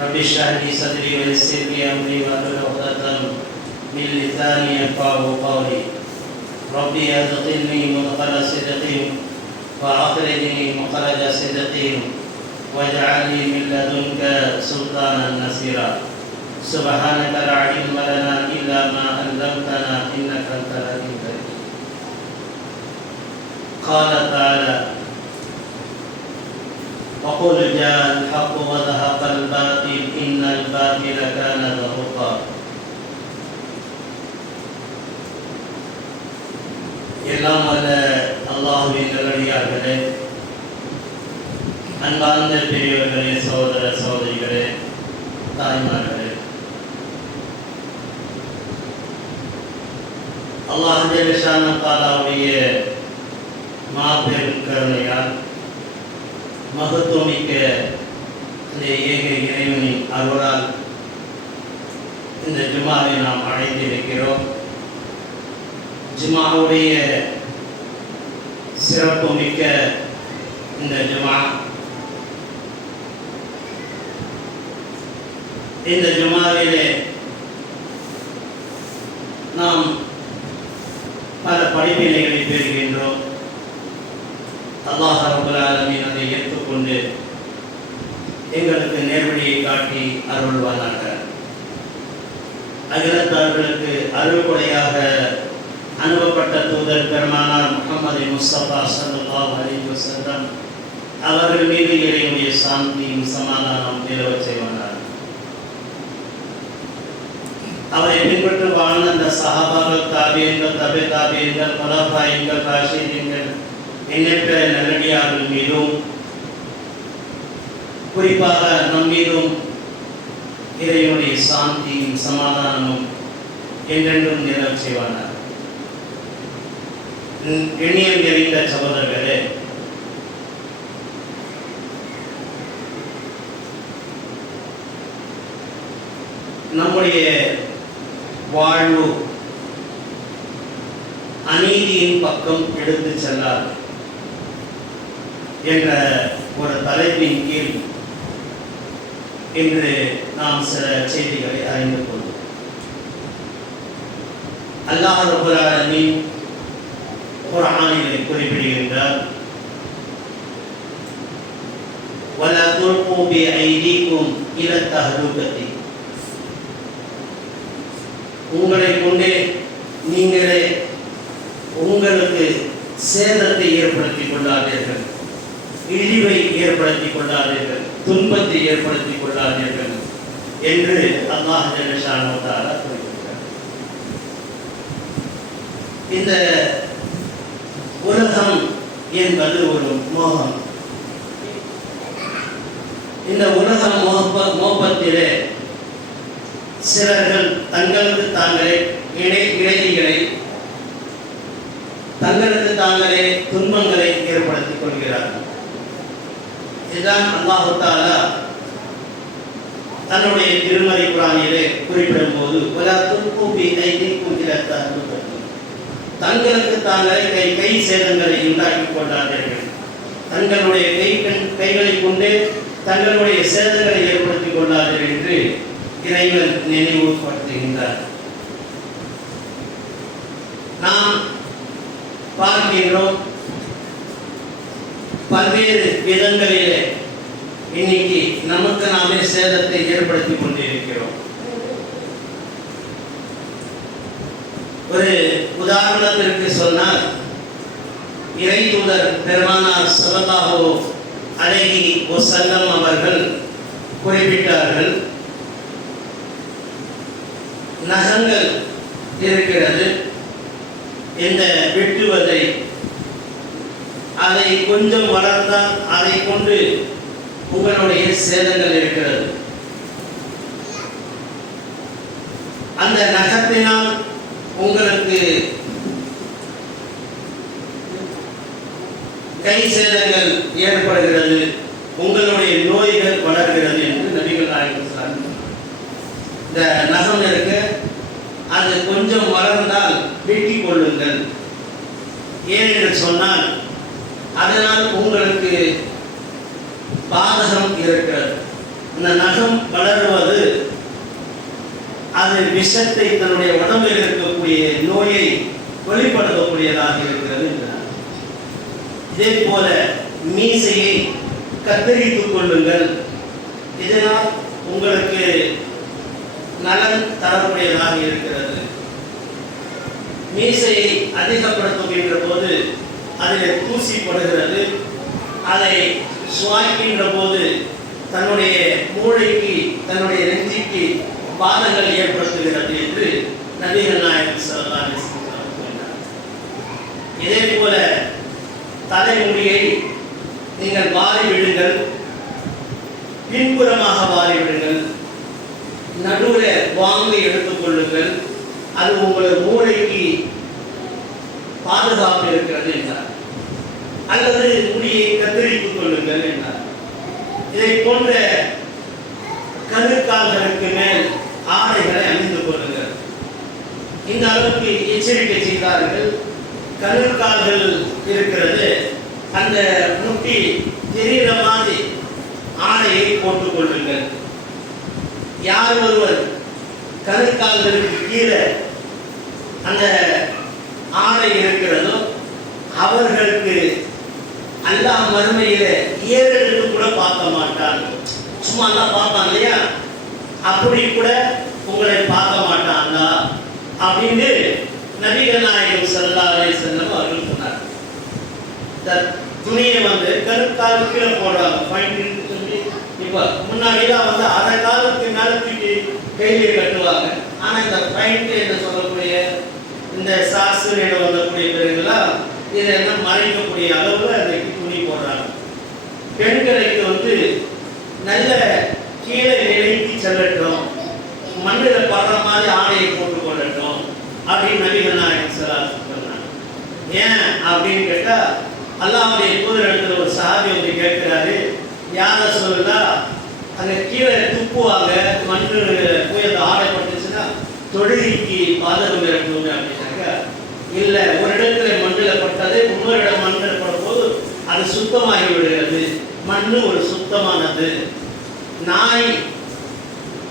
رب اشرح لي صدري ويسر لي أمري واحلل عقدة من لساني يفقهوا قولي ربي أدخلني مدخل صدق وأخرجني مخرج صدق واجعل لي من لدنك سلطانا نصيرا سبحانك لا علم لنا إلا ما علمتنا إنك أنت العليم الحكيم. قال تعالى وقل جاء الحق وزهق الباطل إن الباطل كان زهوقا. எல்லாம் வல்ல அல்லாஹ்வின் நல்லடியார்களே, அன்பார்ந்த பெரியவர்களே, சகோதர சகோதரிகளே, தாய்மார்களே, அல்லாஹ் ஜல்ல ஷானஹு தஆலாவுடைய மாபெரும் கருணையால் மகத்துவமிக்க இந்த ஏக இறைவனின் அருளால் இந்த ஜுமாவை நாம் அடைந்திருக்கிறோம். ஜுமாவுடைய சிறப்பு மிக்க இந்த ஜுமா, இந்த ஜுமாவிலே நாம் பல படிப்பினைகளை பெறுகின்றோம். அல்லாஹ் ரப்பல் ஆலமீன் அதை ஏற்றுக்கொண்டு எங்களுக்கு நேர்வழியை காட்டி அருள்வானாக. அகிலத்தார்களுக்கு அருள்கொடையாக அனுப்பப்பட்ட தூதர் பெருமானார் முஹம்மது முஸ்தபா ஸல்லல்லாஹு அலைஹி வஸல்லம் அவர்கள் மீது இறைவனுடைய சாந்தியும் சமாதானம் நிலவச் செய்வானார். அவரை பின்பற்று வாழ்ந்த அந்த சஹாபாக்கள், தாபியீன்கள், தபே தாபியீன்கள், குலஃபாயின்கள், ராஷிதீன்கள், எண்ணற்ற நல்லடியார்கள் மீதும் குறிப்பாக நம் மீதும் இறைவனுடைய சாந்தியும் சமாதானமும் என்றென்றும் நிலவச் செய்வானார். எண்ணியம் நிறைந்த சகோதரர்களே, நம்முடைய வாழ்வு அநீதியின் பக்கம் எடுத்து செல்லாது என்ற ஒரு தலைப்பின் கீழ் இன்று நாம் சில செய்திகளை அறிந்து கொள்வோம். அல்லாஹ் ரப்பல் ஆலமீன் குர்ஆனிலே குறிப்பிடுகின்றார், வலா துல்கு பிஐதீக்கும் இலா தஹ்லுகதி, உங்களை கொண்டே நீங்களே உங்களுக்கு சேதத்தை ஏற்படுத்திக் கொள்ளாதீர்கள், இழிவை ஏற்படுத்திக் கொள்ளாதீர்கள், துன்பத்தை ஏற்படுத்திக் கொள்ளாதீர்கள் என்று அல்லாஹ் ஜல்ல ஷானஹு தஆலா கூறுகிறார். இந்த உலகம் என்பது ஒரு மோகம். இந்த உலகம் மோகத்திலே சிலர்கள் தங்களுக்கு தாங்களே இடைகளை தங்களுக்கு தாங்களே துன்பங்களை ஏற்படுத்திக் கொள்கிறார்கள். இதுதான் அல்லாஹ் தஆலா தன்னுடைய திருமறை குர்ஆனிலே குறிப்பிடும் போது வலா துல்கு பிஐதீக்கும் இலா தஹ்லுகதி, தங்களுக்கு தாங்களே கை சேதங்களை உண்டாக்கிக் கொண்டார்கள், தங்களுடைய கைகளை கொண்டு தங்களுடைய சேதங்களை ஏற்படுத்திக் கொண்டார்கள் என்று இறைவன் நினைவுபடுத்துகின்றார். நாம் பார்க்கின்றோம், பல்வேறு விதங்களிலே இன்னைக்கு நமக்கு நாமே சேதத்தை ஏற்படுத்திக் கொண்டிருக்கிறோம். ஒரு உதாரணத்திற்கு சொன்னால், இறை தூதர் பெருமானார் ஸல்லல்லாஹு அலைஹி வஸல்லம் அவர்கள் குறிப்பிட்டார்கள், நகங்கள் இருக்கிறது, இந்த வெட்டுவதை அதை கொஞ்சம் வளர்ந்தால் அதை கொண்டு உங்களுடைய சேதங்கள் இருக்கிறது. அந்த நகத்தினால் உங்களுக்கு கை சேதங்கள் ஏற்படுகிறது, உங்களுடைய நோய்கள் வளர்கிறது என்று நபிகள் நாயகம் சொன்னார்கள். இந்த நகம் இருக்க அது கொஞ்சம் வளர்ந்தால் வெட்டி கொள்ளுங்கள். ஏனென்று சொன்னால் அதனால் உங்களுக்கு பாதகம் இருக்கிறது. அந்த நகம் வளருவது அது விஷத்தை தன்னுடைய உடம்பில் இருக்கக்கூடிய நோயை வெளிப்படுத்தக்கூடியதாக இருக்கிறது. இதே போல மீசையை கத்தரித்துக் கொள்ளுங்கள், இதனால் உங்களுக்கு நலன் தரக்கூடியதாக இருக்கிறது. மீசையை அதிகப்படுத்துகின்ற போது அதில் தூசி படுகிறது, அதை சுவாய்க்கின்ற போது தன்னுடைய மூளைக்கு தன்னுடைய நெஞ்சிக்கு பாதங்கள் ஏற்படுத்துகிறது என்று நபிகள் நாயகம் ஸல்லல்லாஹு அலைஹி வஸல்லம் கூறினார். இதே போல தலைமுடியை நீங்கள் வாரி விடுங்கள், பின்புறமாக வாரி விடுங்கள், நடுவில் வாங்கி எடுத்துக் கொள்ளுங்கள், அது உங்களது மூளைக்கு பாதுகாப்பு இருக்கிறது என்றார். அல்லது முடியை கத்தரித்துக் கொள்ளுங்கள் என்றார். இதை போன்ற கணுக்கால்களுக்கு மேல் ஆடைகளை அணிந்து கொள்ளுங்கள். இந்த அளவுக்கு எச்சரிக்கை செய்தார்கள். கணுக்கால்கள் இருக்கிறது, அந்த முட்டி தெரிகிற மாதிரி ஆடையை போட்டுக் கொள்ளுங்கள். யார் ஒருவர் கணுக்கால்களுக்கு கீழே அந்த ஆடை இருக்கிறதோ அவர்களுக்கு அல்லாஹ் மறுமையில ஏறெடுத்து கூட பார்க்க மாட்டான். சும்மா எல்லாம் பார்ப்பான் இல்லையா, அப்படி கூட உங்களை பார்க்க மாட்டாங்க அப்படின்னு நபிகள் நாயகம் ஸல்லல்லாஹு அலைஹி வஸல்லம் அவர்கள் சொன்னார். இந்த துணியை கணுக்கால் கீழே போடுறாங்க, பாயிண்ட் சொல்லி. இப்போ முன்னாடிலாம் அரை காலுக்கு மேலே தூக்கி கையிலே கட்டுவாங்க. ஆனால் இந்த பாயிண்ட் என்று சொல்லக்கூடிய இந்த சாசு என்று வரக்கூடிய பிறகுலாம் இதை என்ன மறைக்கக்கூடிய அளவில் அன்றைக்கு துணி போடுறாங்க. பெண்களுக்கு நல்ல கீழே நிலைக்கு செல்லட்டும், மண்ணில் படுற மாதிரி ஆடையை போட்டு கொள்ளட்டும் அப்படின்னு நபிகள் நாயகம் ஸல்லல்லாஹு அலைஹி வஸல்லம் சொன்னாங்க. ஏன் அப்படின்னு கேட்டால், அல்லாஹ்வுடைய தூதரிடத்தில் ஒரு சஹாபி கேட்கிறாரு, யார சொல்லுதா அங்கே கீழே துப்புவாங்க, மண் போய் அந்த ஆடை பட்டுச்சுன்னா தொழுகைக்கு பாதகம் இருக்கணும் அப்படின்னாக்க, இல்லை ஒரு இடத்துல மண்ணில் பட்டது இன்னொரு இடம் மண்ணில் படும்போது அது சுத்தமாகி விடுகிறது. மண் ஒரு சுத்தமானது. நாய்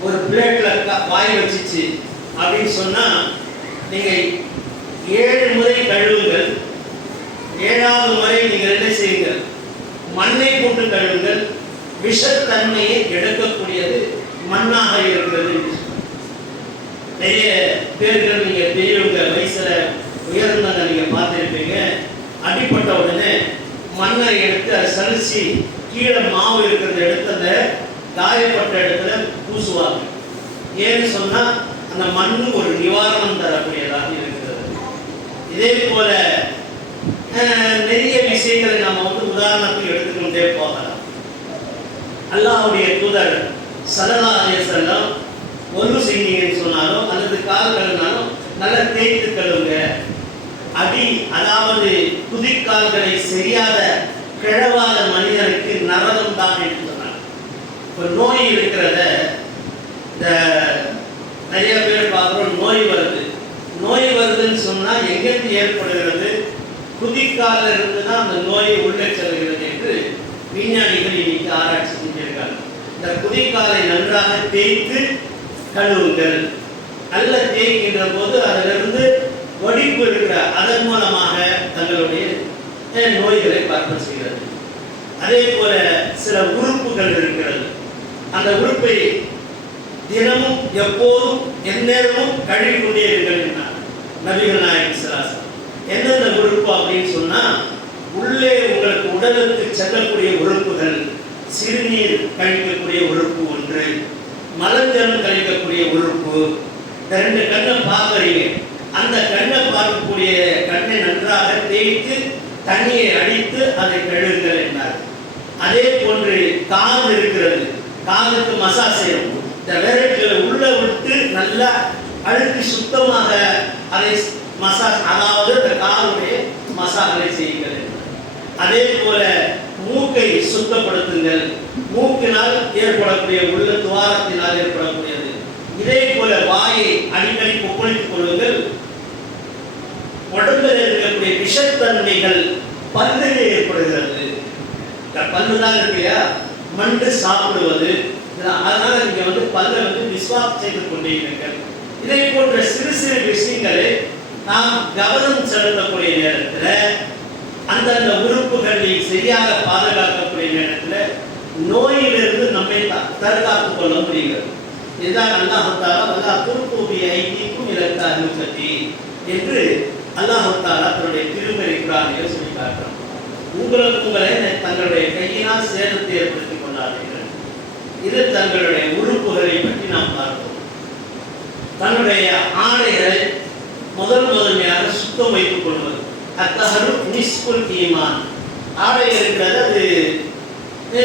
ஒரு பிளேட்ல வாய் வச்சிச்சு அப்படின்னு சொன்னா நீங்க 7 முறை கழுவுங்கள், 7வது முறை நீங்கள் என்ன செய்யுங்கள், மண்ணை போட்டு கழுவுங்கள். விஷத்தன்மையை எடுக்கக்கூடியது மண்ணாக இருக்கிறது. நிறைய பேர்கள் நீங்க பெரியவங்க வயசுல உயர்ந்தவங்க நீங்க பார்த்துருப்பீங்க, அடிப்பட்ட உடனே மண்ணை எடுத்து அதை சலிச்சு கீழே மாவு இருக்கிறத எடுத்து அந்த காயப்பட்ட இடத்துல பூசுவாங்க. ஏன்னு சொன்னா அந்த மண் ஒரு நிவாரணம் தரக்கூடியதாக இருக்கிறது. இதே போல நிறைய விஷயங்களை நாம உதாரணத்துக்கு எடுத்துக்கொண்டே போகலாம். அல்லாஹ்வுடைய தூதர் ஸல்லல்லாஹு அலைஹி வஸல்லம் ஒன்று செய்யுங்கன்னு சொன்னாலும் அல்லது கால் கழுவினாலும் நல்லா தேய்த்து கழுவுங்க. அடி அதாவது குதிக்கால்களை செய்யாத கிழவாத மனிதனுக்கு நரகம் தான் என்று சொன்னார். இப்போ நோய் இருக்கிறத இந்த நிறைய பேர் பார்க்குறோம், நோய் வருதுன்னு சொன்னால் எங்கேருந்து ஏற்படுகிறது, குதிக்காலில் இருந்து தான் அந்த நோய் உள்ளே செல்கிறது என்று விஞ்ஞானிகள் இன்னைக்கு ஆராய்ச்சி செஞ்சிருக்காங்க. இந்த குதிக்காலை நன்றாக தேய்த்து கழுவுங்கள். நல்ல தேய்க்கின்ற போது அதிலிருந்து ஒடிப்பு இருக்கிற அதன் மூலமாக தங்களுடைய நோய்களை பார்க்க செய்கிறது. அதே போல சில உறுப்புகள் இருக்கிறது, அந்த உறுப்பை தினமும் எப்போதும் எந்நேரமும் கழுவி கொண்டே இருங்கள் என்றார் நபிகள் நாயகம் ஸல்லல்லாஹு அலைஹி வஸல்லம். எந்தெந்த உறுப்பு அப்படின்னு சொன்னா, உள்ளே உங்களுக்கு உடலுக்கு செல்லக்கூடிய உறுப்புகள், சிறுநீர் கழிக்கக்கூடிய உறுப்பு ஒன்று, மலஜலம் கழிக்கக்கூடிய உறுப்பு. 2 கண்ணை பார்க்குறீங்க, அந்த கண்ணை பார்க்கக்கூடிய கண்ணை நன்றாக தேய்த்து தண்ணியை அடித்து அதை கழுவுங்கள் என்றார். அதே போன்று காது இருக்கிறது, காதுக்கு மசாஜ் செய்யணும். இந்த விரல்களை உள்ள விட்டு நல்லா அழுத்தி சுத்தமாக அதை மசாஜ், அதாவது இந்த காதுடைய மசாஜை செய்யுங்கள். அதே போல மூக்கை சுத்தப்படுத்துங்கள், மூக்கினால் ஏற்படக்கூடிய உள்ள துவாரத்தினால் ஏற்படக்கூடியது. இதே போல வாயை அடிக்கடி கொப்பளித்துக் கொள்ளுங்கள். உடம்பில் இருக்கக்கூடிய விஷத்தன்மைகள் பல்லில் ஏற்படுகிறது. பல்லு தான் இருக்கு இல்லையா, மண்டு சாப்பிடுவது, பல்ல விஸ்வாஸ் செய்து கொண்டே இருங்கள். இதை போன்ற சிறு சிறு விஷயங்களை நாம் கவனம் செலுத்தக்கூடிய நேரத்தில், அந்தந்த உறுப்புகளை சரியாக பாதுகாக்கக்கூடிய நேரத்தில் நோயிலிருந்து நம்மை தற்காத்துக் கொள்ள முடிகிறது. இதுதான் அல்லாஹ் தஆலா வலா துல்கு பி ஐதீக்கும் இலா தஹ்லுகத்தி என்று அல்லாஹ் தஆலா தன்னுடைய திருமறை குர்ஆனில் சொல்லி காட்டுறார். உங்களை தங்களுடைய கையினால் சேதத்தை ஏற்படுத்திக் கொள்ளாதீர்கள். இது தங்களுடைய உறுப்புகளை பற்றி நாம் பார்த்தோம். தன்னுடைய ஆடைகளை முதன்மையாக சுத்தம் வைத்துக் கொள்வது, அத்தஹரு நிஸ்புல் ஈமான். ஆடை இருக்கிறது, அது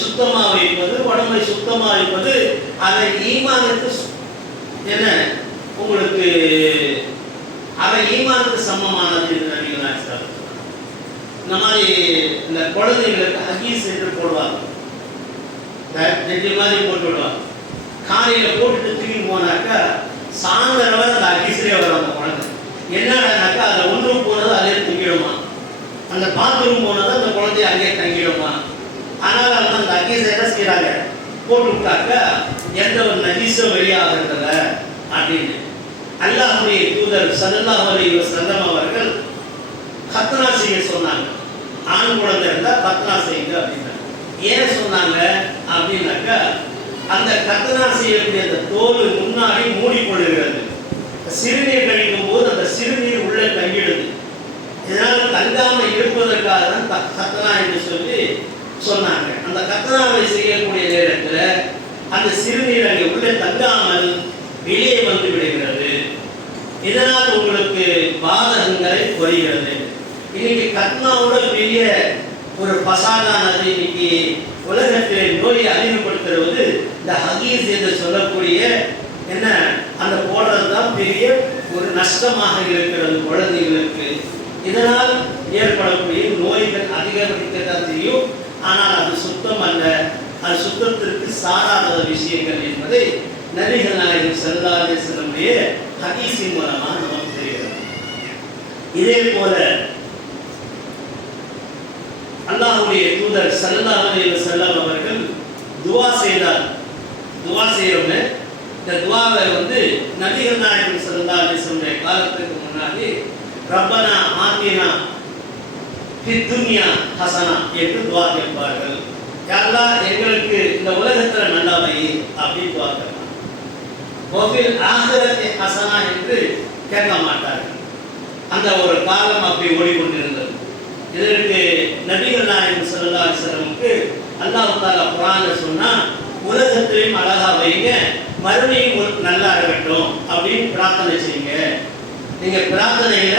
சுத்தமாக வைப்பது, உடம்பை சுத்தமாக வைப்பது, அதை ஈமானுக்கு என்ன உங்களுக்கு அதை ஈமானுக்கு சமமானது என்று நபிகள் இந்த மாதிரி இந்த குழந்தைங்களுக்கு ஹகீஸ் என்று போடுவாங்க, ஜெட்டி மாதிரி போட்டு விடுவாங்க. காலையில் போட்டுட்டு தூக்கி போனாக்கா சாயந்தரம் வரை அந்த ஹகீஸ்லேயே வரும். அந்த குழந்தை என்னடானாக்கா அதில் ஒன்று போனது அதே தங்கிடுமா, அந்த பாத்ரூம் போனது அந்த குழந்தைய அங்கேயே தங்கிடுமா. ஆனால் அவங்க அந்த ஹகீஸை என்ன செய்கிறாங்க, போட்டு விட்டாக்கா எந்த ஒரு நஜீஸும் வெளியாகிறதில்ல அப்படின்னு. அல்லாஹ்வுடைய தூதர் ஸல்லல்லாஹு அலைஹி வஸல்லம் அவர்கள் கத்னா செய்ய சொன்னாங்க. ஆண் குழந்தை இருந்தால் கத்னா செய்யுங்க அப்படின்னா. ஏன் சொன்னாங்க அப்படின்னாக்கா, அந்த கத்னா செய்யக்கூடிய அந்த தோல் முன்னாடி மூடிக்கொள்கிறது. சிறுநீர் கழிக்கும் போது அந்த சிறுநீர் உள்ளே தங்கிடுது. இதனால் தங்காமல் இருப்பதற்காக தான் கத்னா என்று சொல்லி சொன்னாங்க. அந்த கத்னாவை செய்யக்கூடிய நேரத்தில் அந்த சிறுநீர் அங்கே உள்ளே தங்காமல் வெளியே வந்து விடுகிறது. இதனால் உங்களுக்கு பாதகங்களை குறைகிறது. இன்னைக்கு கத்னாவோட பெரிய ஒரு பசாதானது இன்னைக்கு உலகத்தில் நோயை அதிகப்படுத்துவது இந்த ஹகீஸ் என்று சொல்லக்கூடிய என்ன அந்த போடுறது தான் பெரிய ஒரு நஷ்டமாக இருக்கிறது குழந்தைகளுக்கு. இதனால் ஏற்படக்கூடிய நோய்கள் அதிகரிக்கத்தான் செய்யும். ஆனால் அது சுத்தம் அல்ல, அது சுத்தத்திற்கு சாராத விஷயங்கள் என்பதை நபிகள் நாயகம் ஸல்லல்லாஹு அலைஹி வஸல்லம் ஹதீஸின் மூலமாக நமக்கு தெரிகிறது. இதே போல அல்லாஹ்வுடைய தூதர் ஸல்லல்லாஹு அலைஹி வஸல்லம் அவர்கள் துஆ செய்தார். துஆ செய்யறவங்க இந்த துஆவை நபிகள் நாயகம் ஸல்லல்லாஹு அலைஹி வஸல்லம் காலத்துக்கு முன்னாடி ரப்பனா ஆத்தினா ஃபித் துன்யா ஹஸனா என்று துஆ கேட்பார்கள். யா அல்லாஹ் எங்களுக்கு இந்த உலகத்துல நல்லா வை அப்படி துஆ கேட்பாங்க. வஃபில் ஆகிரத்தி ஹஸனா என்று கேட்க மாட்டார்கள். அந்த ஒரு காலம் அப்படி ஓடிக்கொண்டிருந்தது. இதற்கு நபிகள் நாயகம் ஸல்லல்லாஹு அலைஹி வஸல்லமுக்கு அல்லாஹ் தஆலா குர்ஆன்ல சொன்னா, உலகத்திலையும் அழகா வைங்க, மறுமையும் நல்லா இருக்கட்டும் அப்படின்னு பிரார்த்தனை செய்யுங்க. நீங்க பிரார்த்தனையில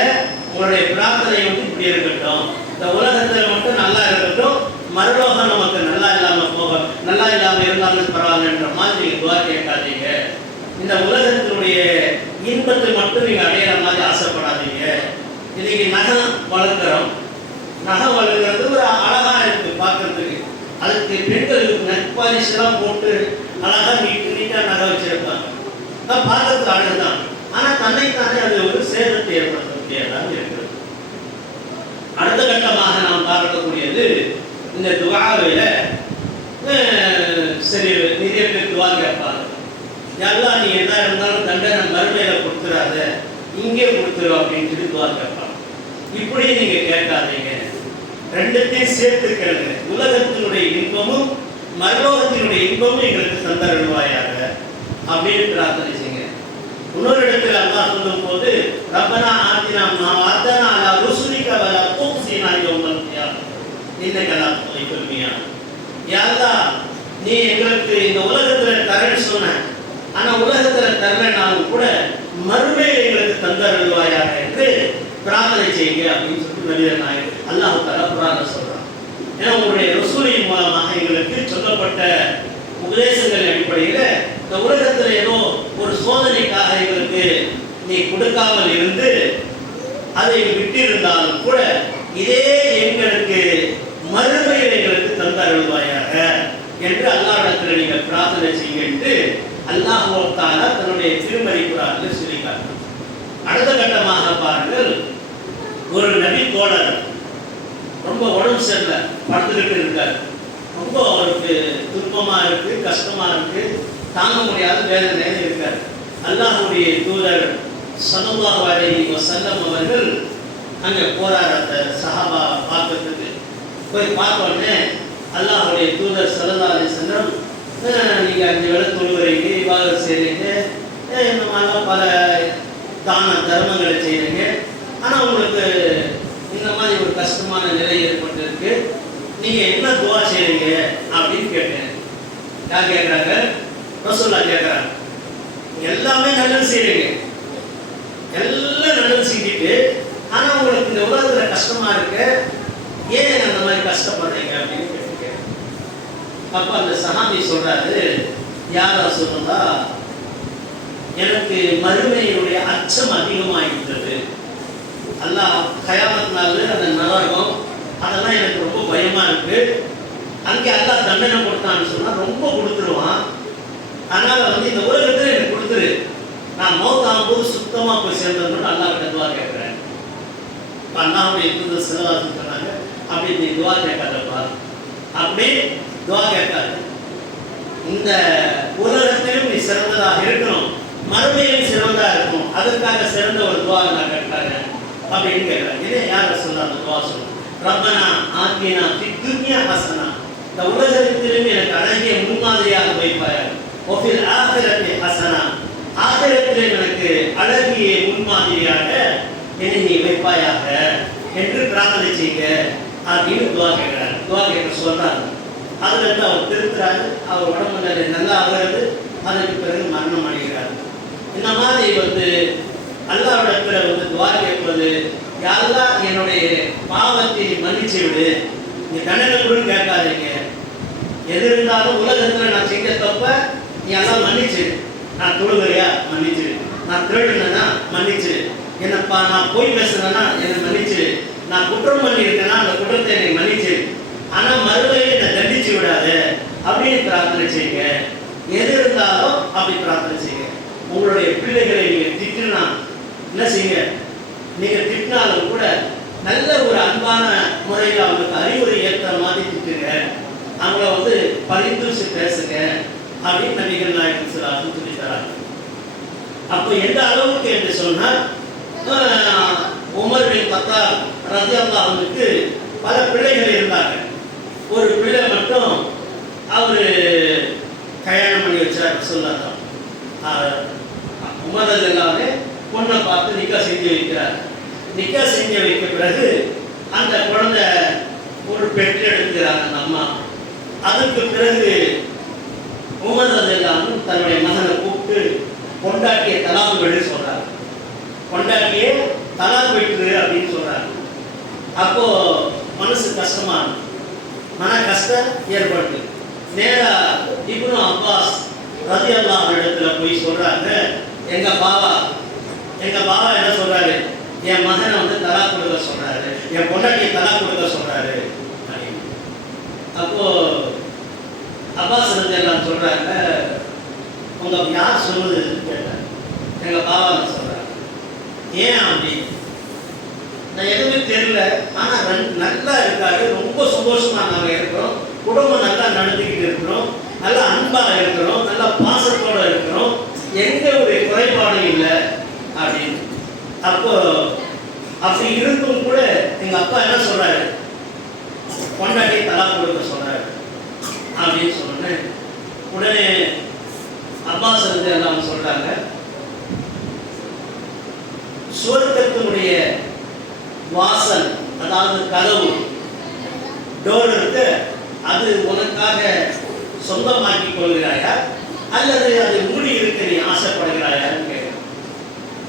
உங்களுடைய பிரார்த்தனை இப்படி இருக்கட்டும், இந்த உலகத்துல மட்டும் நல்லா இருக்கட்டும், மறுலோகம் நமக்கு நல்லா இல்லாம இருந்தாலும் பரவாயில்லன்ற மாதிரி நீங்க துஆ கேட்காதீங்க. இந்த உலகத்தினுடைய இன்பத்தை மட்டும் நீங்க அடையிற மாதிரி ஆசைப்படாதீங்க. இன்னைக்கு நகம் வளர்க்குறோம், நகம் வளர்க்குறது ஒரு அழகா இருக்கு பார்க்கறதுக்கு. அதுக்கு பெண்களுக்கு நெக்பாலிஷ் எல்லாம் போட்டு அழகா நீட்டா நகை வச்சிருப்பாங்க, பார்க்கறதுக்கு அழகுதான். ஆனா தன்னைத்தானே அது ஒரு சேதத்தை ஏற்படுத்தக்கூடியதாக இருக்கிறது. அடுத்த கட்டமாக நாம் பார்க்கக்கூடியது இந்த துஆவில சரி நிறைய பேர் துஆ கேட்பாங்க. எல்லாம் நீ என்ன இருந்தாலும் தண்டனை மறுமையில கொடுத்துடாத, இங்கே கொடுத்துரு அப்படின்னு சொல்லி துஆ கேட்பாங்க. இப்படி நீங்க கேட்காதீங்க, ரெண்டுத்தையும் சேர்த்து கேளுங்க. உலகத்தினுடைய இன்பமும் மறுலோகத்தினுடைய இன்பமும் எங்களுக்கு தந்தருள்வாயாக அப்படின்னு பிரார்த்தனை செய்யுங்க. இன்னொரு இடத்துல அல்லாஹ் சொல்லும் போது, ரப்பனா ஆத்தினா மா வஅதனா அலா ருசுலிக வலா துக்ஸினா யௌமல் கியாமah இன்னக லா துக்லிஃபுல் மியாத். யா அல்லாஹ், நீ எங்களுக்கு இந்த உலகத்துல தரேன்னு சொன்ன, ஆனா உலகத்துல தரலனாலும் கூட மறுமையில் எங்களுக்கு தந்தருள்வாயாக என்று பிரார்த்தனை செய்யுங்க அப்படின்னு சொல்லிட்டு நபிகள் நாயகம் அல்லாஹ் தஆலா குர்ஆன்ல சொல்றான். ஏன்னா உங்களுடைய ரசூலின் மூலமாக எங்களுக்கு சொல்லப்பட்ட உபதேசங்களின் அடிப்படையில் இந்த உலகத்தில் ஏதோ ஒரு சோதனைக்காக எங்களுக்கு நீ கொடுக்காமல் இருந்து அதை விட்டிருந்தாலும் கூட இதே எங்களுக்கு மறுமையில் எங்களுக்கு தந்தருள்வாயாக என்று அல்லாஹ்விடத்தில் நீங்கள் பிரார்த்தனை செய்யுங்க என்று அல்லாஹ் தஆலா தன்னுடைய திருமறை குர்ஆனில் சொல்லி காட்டுறார். அடுத்த கட்டமாக பாருங்கள், ஒரு நபி தோழர் ரொம்ப உடம்பு சரியில்லை, படுத்துக்கிட்டு இருக்கார். ரொம்ப அவருக்கு துன்பமா இருக்கு, கஷ்டமா இருக்கு, தாங்க முடியாத வேதனையில் இருக்கார். அல்லாஹ்வுடைய தூதர் ஸல்லல்லாஹு அலைஹி வஸல்லம் அவர்கள் அங்கே போறார். அந்த சஹாபா பார்க்கறதுக்கு போய் பார்த்தோன்னே அல்லாஹ்வுடைய தூதர் ஸல்லல்லாஹு அலைஹி வஸல்லம், நீங்கள் 5 வேளை தொழுகிறீங்க, இபாதத் செய்கிறீங்க, இந்த மாதிரிலாம் பல தான தர்மங்களை செய்கிறீங்க, ஆனால் உங்களுக்கு இந்த மாதிரி ஒரு கஷ்டமான நிலை ஏற்பட்டிருக்கு, நீங்கள் என்ன துவா செய்கிறீங்க அப்படின்னு கேட்டேன். யார் கேட்குறாங்க? ரசூலுல்லாஹ் கேட்குறாங்க. எல்லாமே நல்லது செய்கிறீங்க, எல்லாம் நல்லது செஞ்சுட்டு, ஆனால் உங்களுக்கு இந்த உலகத்தில் கஷ்டமா இருக்கு, ஏன் அந்த மாதிரி கஷ்டப்படுறீங்க அப்படின்னு கேட்டுருக்கேன். அப்போ அந்த சஹாபி சொல்றாரு, யார் ரசூலுல்லாஹ், எனக்கு மறுமையினுடைய அச்சம் அதிகமாகிவிட்டது. அல்லாஹ் கயாமத் நாள் அந்த நரகம் அதெல்லாம் எனக்கு ரொம்ப பயமா இருக்கு. அங்கே அல்லாஹ் தண்டனை கொடுத்தான்னு சொன்னா ரொம்ப கொடுத்துருவான். அதனால இந்த உலகத்தில் எனக்கு கொடுத்துரு, நான் மௌத்தாகும்போது சுத்தமா போய் சேர்ந்ததுன்னு அல்லாஹ்கிட்ட துவா கேட்கிறேன். அல்லாஹ்வுடைய தூதர் ஸல்லல்லாஹு அலைஹி வஸல்லம் சொன்னாங்க, அப்படி நீ துவா கேட்காதப்பா, அப்படி துவா கேட்காது. இந்த உலகத்திலும் நீ சிறந்ததாக இருக்கணும், மறுமையிலும் சிறந்ததா இருக்கும், அதற்காக சிறந்த ஒரு துவா நான் கேட்கிறேன் அப்படின்னு கேட்கிறேன். இதே யார் சொல்ல அந்த துவா சொல்லணும், ரப்பனா ஆத்தினா ஃபித் துன்யா ஹஸனா, இந்த உலகத்திலும் எனக்கு அழகிய முன்மாதிரியாக வைப்பாயாக, ஒஃபில் ஆகிரத்தி ஹஸனா, ஆகிரத்திலும் எனக்கு அழகிய முன்மாதிரியாக என்னை நீ வைப்பாயாக என்று பிரார்த்தனை செய்யுங்க அப்படின்னு துவா கேட்கிறார். துவா கேட்க சொல்றாங்க. அதுல இருந்து அவர் திருத்துறாரு, அவர் உடம்புல நல்லா ஆகிறது, அதற்கு பிறகு மரணம் அடைகிறார். இந்த மாதிரி அல்லாஹ்விடத்துல துவா கேட்பது, யாரெல்லாம் என்னுடைய பாவத்தை மன்னிச்சு விடு, நீ தண்டனை கூட கேட்காதீங்க, எது இருந்தாலும் உலகத்துல நான் செஞ்ச தப்ப நீ எல்லாம் மன்னிச்சிடு, நான் தொழுகிறியா மன்னிச்சிடு, நான் திருடுனா மன்னிச்சிடு, என்னப்பா நான் போய் பேசுறேன்னா என்னை மன்னிச்சிடு, நான் குற்றம் பண்ணி இருக்கேன்னா அந்த குற்றத்தை என்னை மன்னிச்சிடு, ஆனா மறுபடியும் என்னை தண்டிச்சு விடாது அப்படின்னு பிரார்த்தனை செய்யுங்க. எது இருந்தாலும் அப்படி பிரார்த்தனை செய்யுங்க. உங்களுடைய பிள்ளைகளை நீங்க திட்டினா என்ன செய்யுங்க, நீங்க திட்டினாலும் கூட நல்ல ஒரு அன்பான முறையில் அவங்களுக்கு அறிவுரை ஏற்ற மாதிரி திட்டுங்க, அவங்கள பரிந்துரை பேசுங்க அப்படின்னு நபிகள் நாயகம் ஸல்லல்லாஹு சொல்லி தராங்க. அப்போ எந்த அளவுக்கு என்று சொன்னால், உமர் பின் கத்தாப் ரலியல்லாஹு அன்ஹுக்கு பல பிள்ளைகள் இருந்தாங்க. ஒரு பிள்ளை மட்டும் அவரு கல்யாணம் பண்ணி வச்சார் சொல்லலாம். உமர் எல்லாமே பொண்ணை பார்த்து நிக்கா செஞ்சு வைக்கிறார். நிக்கா செஞ்சு வைக்க பிறகு அந்த குழந்தை ஒரு பெற்றெடுக்கிறாங்க அந்த அம்மா. அதுக்கு பிறகு உமர் எல்லாரும் தன்னுடைய மகனை கூப்பிட்டு கொண்டாட்டிய தலாக் விடு சொல்றாரு. கொண்டாட்டியே தலாக் விட்டு அப்படின்னு சொல்றாரு. அப்போ மனசு கஷ்டமா, மன கஷ்டம் ஏற்படுது. நேரா இப்னு அப்பாஸ் ரலியல்லாஹு அன்ஹு இடத்துல போய் சொல்றாங்க, எங்க பாவா என்ன சொல்றாரு, என் மகனை தலாக் கொடுக்க சொல்றாரு, என் பொண்டாட்டியை தலாக் கொடுக்க சொல்றாரு. அப்போ அப்பாஸ் ரலியல்லாஹு சொல்றாங்க, உங்க யார் சொல்லுது கேட்டாங்க. எங்க பாவா சொல்றாங்க. ஏன் அப்படி? நான் எதுவுமே தெரியல, ஆனா நல்லா இருக்காரு, ரொம்ப சந்தோஷமா நாங்க இருக்கிறோம், குடும்பம் நல்லா நடந்துக்கிட்டு இருக்கிறோம், நல்லா அன்பா இருக்கிறோம், நல்லா பாசத்தோட இருக்கிறோம், எந்த ஒரு குறைபாடும் இல்லை அப்படின்னு. அப்போ அப்படி இருந்தும் கூட எங்க அப்பா என்ன சொல்றாரு, பொண்டாட்டி தலாக் கொடுக்க சொல்றாரு அப்படின்னு சொன்னேன். உடனே அப்பாஸ் எல்லாம் சொல்றாங்க, சுவர்க்கத்தினுடைய வாசல், அதாவது கதவு டோர் இருக்கு, அது உனக்காக சொந்தமாக்கி கொள்கிறாயா அல்லது அது மூடி இருக்கு நீ ஆசைப்படுகிறாயான்னு கேட்க.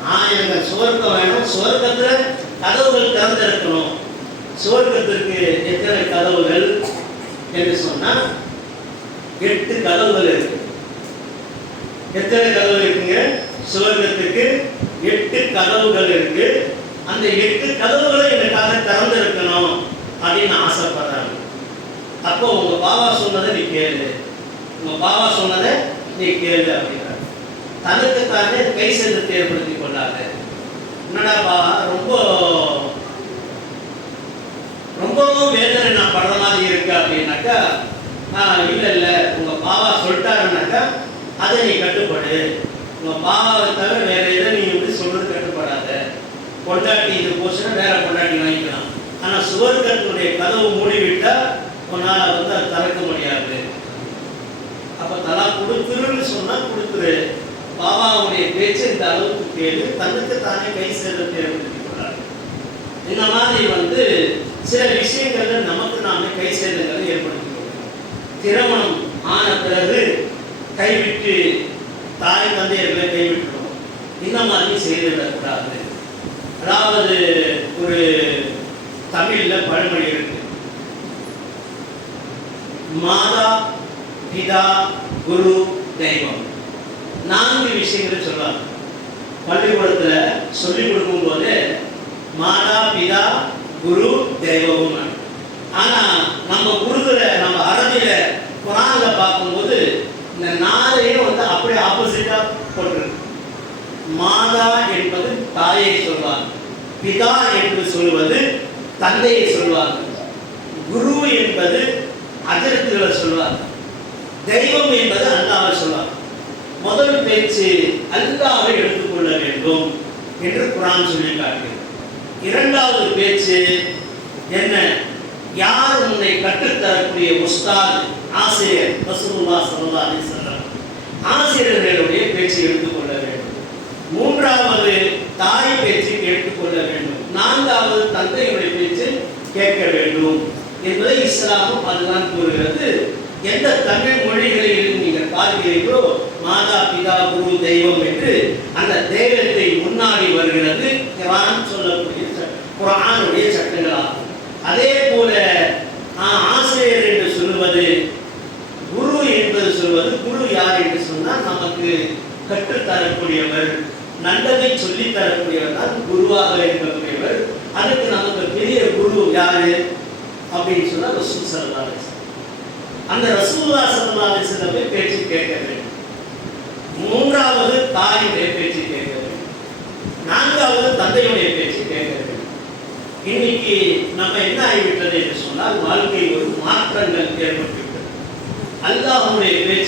நான் எனக்கு சுவர்க்கம் வேணும், சுவர்க்கத்துல கதவுகள் திறந்திருக்கணும். சுவர்க்கத்திற்கு எத்தனை கதவுகள் என்று சொன்னா 8 கதவுகள் இருக்கு. எத்தனை கதவு இருக்குங்க? சுவர்க்கத்துக்கு 8 கதவுகள் இருக்கு. அந்த 8 கதவுகளை எனக்காக திறந்திருக்கணும் அப்படின்னு ஆசைப்படுறாங்க. அப்போ உங்க பாவா சொன்னதை நீ கேளு, உங்க பாவா சொன்னதை நீ கேளு அப்படின்றாங்க. தனக்குத்தானே கை செலுத்தி ஏற்படுத்தி கொண்டாங்க. என்னடா பாவா ரொம்பவும் வேதனை நான் படுற மாதிரி இருக்கு அப்படின்னாக்கா, இல்லை உங்க பாவா சொல்லிட்டாருன்னாக்கா அதை நீ கட்டுப்படு. உங்கள் பாவாவை தவிர வேறு எதை நீ வந்து சொல்கிறது கட்டுப்படாத. பொண்டாட்டி இது போச்சுன்னா வேற பொண்டாட்டி வாங்கிக்கலாம். ஆனால் சுவர்க்கத்தினுடைய கதவு மூடிவிட்டால் உன்னால் வந்து அதை திறக்க முடியாது. அப்போ தலா கொடுத்துருன்னு சொன்னால் கொடுத்துரு. பாபாவுடைய பேச்சு இந்த அளவுக்கு கேளு, தன்னுக்கு தானே கை சேர்த்து ஏற்படுத்திக். இந்த மாதிரி வந்து சில விஷயங்கள்ல நமக்கு நாமே கை சேர்ந்தங்களை ஏற்படுத்திக் கொள்கிறோம். திருமணம் ஆன பிறகு கைவிட்டு தாய் தந்தையர்களை கைவிட்டுறோம். இந்த மாதிரி செய்துவிடக்கூடாது. அதாவது ஒரு தமிழ்ல பழமொழி இருக்கு, மாதா பிதா குரு தெய்வம். 4 விஷயங்களை சொல்லுவாங்க. பள்ளிக்கூடத்தில் சொல்லிக் கொடுக்கும் போது மாதா பிதா குரு தெய்வம். ஆனால் நம்ம குருதுல நம்ம அரபில குரான்ல பார்க்கும்போது இந்த 4ஐயும் வந்து அப்படியே ஆப்போசிட்டா போட்டிருக்கு. மாதா என்பது தாயை சொல்வாங்க, பிதா என்று சொல்வது தந்தையை சொல்வாங்க, குரு என்பது அஜரத்துகளை சொல்வாங்க, தெய்வம் என்பது அல்லாஹ்வை சொல்வாங்க. முதல் பேச்சு அல்லாஹ்வை எடுத்துக்கொள்ள வேண்டும் என்று குர்ஆன் சொல்லி காட்டுகிறது. இரண்டாவது பேச்சு என்ன? யார் உன்னை கற்றுத்தரக்கூடிய உஸ்தாத், ஆசிரியர், ரசூலுல்லாஹ் ஸல்லல்லாஹு அலைஹி வஸல்லம், ஆசிரியர்களுடைய பேச்சு எடுத்துக்கொள்ள வேண்டும். மூன்றாவது தாய் பேச்சு எடுத்துக்கொள்ள வேண்டும். நான்காவது தந்தையுடைய பேச்சு கேட்க வேண்டும் என்பதை இஸ்லாமும் அதுதான் கூறுகிறது. எந்த தமிழ் மொழிகளில் நீங்கள் பார்க்கிறீர்களோ மாதா பிதா குரு தெய்வம் என்று அந்த தெய்வத்தை முன்னாடி வருகிறது குர்ஆன் சொல்லக்கூடிய குர்ஆனுடைய சட்டங்களாகும். அதே போல ஆசிரியர் என்று சொல்வது, குரு என்பது சொல்வது, குரு யார் என்று சொன்னால் நமக்கு கற்றுத்தரக்கூடியவர், நல்லதை சொல்லி தரக்கூடியவர் தான் குருவாக இருக்கக்கூடியவர். அதுக்கு நமக்கு பெரிய குரு யாரு அப்படின்னு சொன்னா ரசூல் ஸல்லல்லாஹு அலைஹி வஸல்லம். அந்த ரசூலுல்லாஹ் ஸல்லல்லாஹு அலைஹி வஸல்லம் பேச்சு கேட்க வேண்டும். மூன்றாவது தாயுடைய பேச்சு கேட்க வேண்டும். நான்காவது தந்தையுடைய பேச்சு கேட்க வேண்டும். இன்னைக்கு நம்ம என்ன ஆகிவிட்டது என்று சொன்னால் வாழ்க்கையில் ஒரு மாற்றங்கள் ஏற்பட்டுவிட்டது. அல்லாஹ்வுடைய பேச்சு